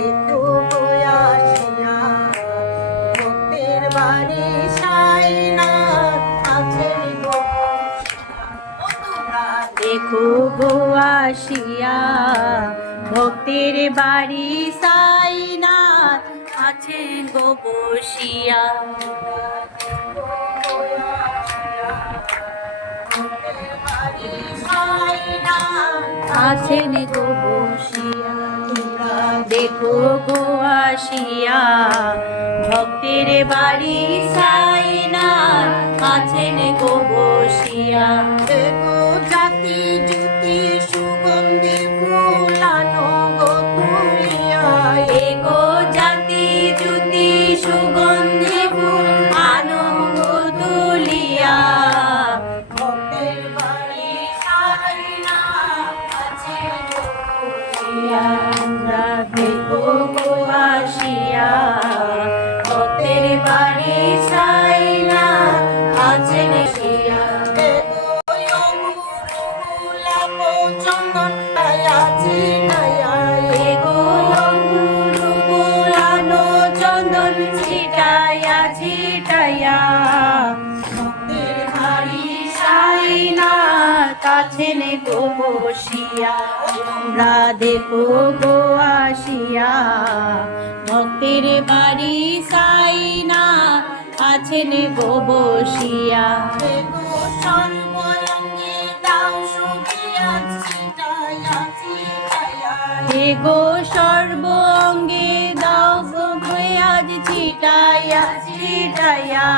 দেখো বয়াসিয়া ভক্তের বাড়ি সাইনা আছেন গো। দেখো গো আসিয়া ভক্তের বাড়ি সাইনাথ আছেন গো বসিয়া। আছেন গো বসিয়া দেখো গো আসিয়া ভক্তের বাড়ি সাইনাথ আছেন গো বসিয়া। দেখো জাতি জুতি সুগন্ধি ফুলানো গো তুলিয়া এগো জাতি জুতি সুগন্ধি ফুলানো গো তুলিয়া ভক্তের বাড়ি সাইনাথ আছেন গো বসিয়া। দেখো গো আসিয়া ভক্তের বাড়ি সাইনাথ আছেন বসিয়া। চন্দন চন্দন ছিটাইয়া ছিটাইয়া ভক্তের বাড়ি সাইনাথ আছেন গো বসিয়া। তোমরা দেখো গো আসিয়া ভক্তের বাড়ি সাইনাথ আছেন গো বসিয়া। গো সর্ব অঙ্গে দাও গো আজ ছিটাইয়া ছিটাইয়া